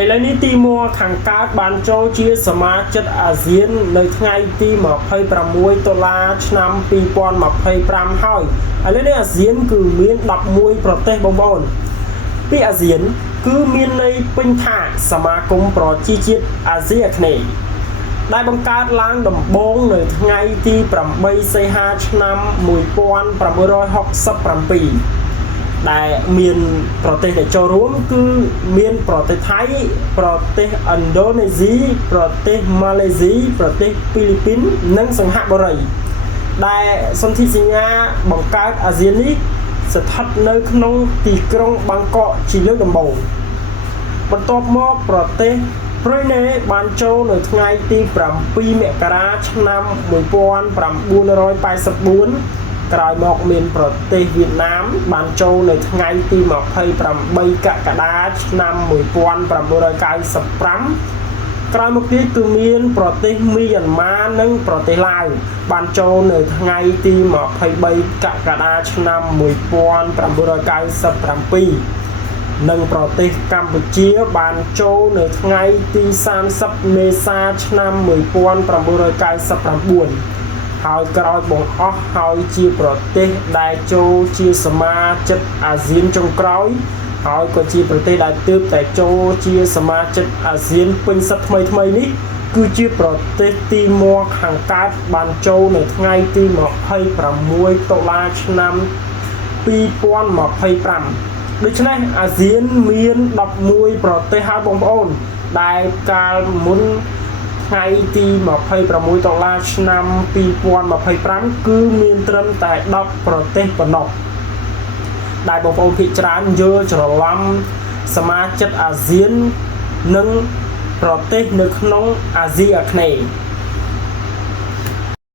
ឥឡូវនេះទីមួខាងកើតបានចូលជាសមាជិកអាស៊ាននៅថ្ងៃទី26 តុលាឆ្នាំ2025ហើយឥឡូវនេះអាស៊ានគឺមាន11ប្រទេសបងប្អូនពីអាស៊ានគឺមានន័យពេញថាសមាគមប្រជាជាតិអាស៊ីអាគ្នេយ៍ដែលបង្កើតឡើងដំបូងនៅថ្ងៃទី8សីហាឆ្នាំ1967ដែលមានប្រទេសដែលចូលរួមគឺមានប្រទេសថៃប្រទេសឥណ្ឌូនេស៊ីប្រទេសម៉ាឡេស៊ីប្រទេសហ្វីលីពីននិងសិង្ហបុរីដែលសន្ធិសញ្ញាបង្កើតអាស៊ាននេះស្ថិតនៅក្នុងទីក្រុងបាងកកជាលើកដំបូងបន្ទាប់មកប្រទេសប្រ៊ុយណេបានចូលនៅថ្ងៃទី7មករាឆ្នាំ1984ក្រោយមកមានប្រទេសវៀតណាមបានចូលនៅថ្ងៃទី28កក្កដាឆ្នាំ1995ក្រោយមកទៀតគឺមានប្រទេសមីយ៉ាន់ម៉ានិងប្រទេសឡាវបានចូលនៅថ្ងៃទី23កក្កដាឆ្នាំ1997និងប្រទេសកម្ពុជាបានចូលនៅថ្ងៃទី30មេសាឆ្នាំ1999ហើយក្រោយបង្អស់ហើយជាប្រទេសដែលចូលជាសមាជិកអាស៊ានចុងក្រោយហើយក៏ជាប្រទេសដែលទើបតែចូលជាសមាជិកអាស៊ានពេញសិទ្ធិថ្មីនេះគឺជាប្រទេសទីមួខាងកើតបានចូលនៅថ្ងៃទី26តុលាឆ្នាំ2025ដូច្នេះអាស៊ានមាន11ប្រទេសហើយបងប្អូនដែលកាលមុនថ្ងៃទី26តុលាឆ្នាំ2025គឺមានត្រឹមតែ10ប្រទេសប៉ុណ្ណោះដែលបងប្អូនភាគច្រើនយល់ច្រឡំសមាជិកអាស៊ាននិងប្រទេសនៅក្នុងអាស៊ីអាគ្នេយ៍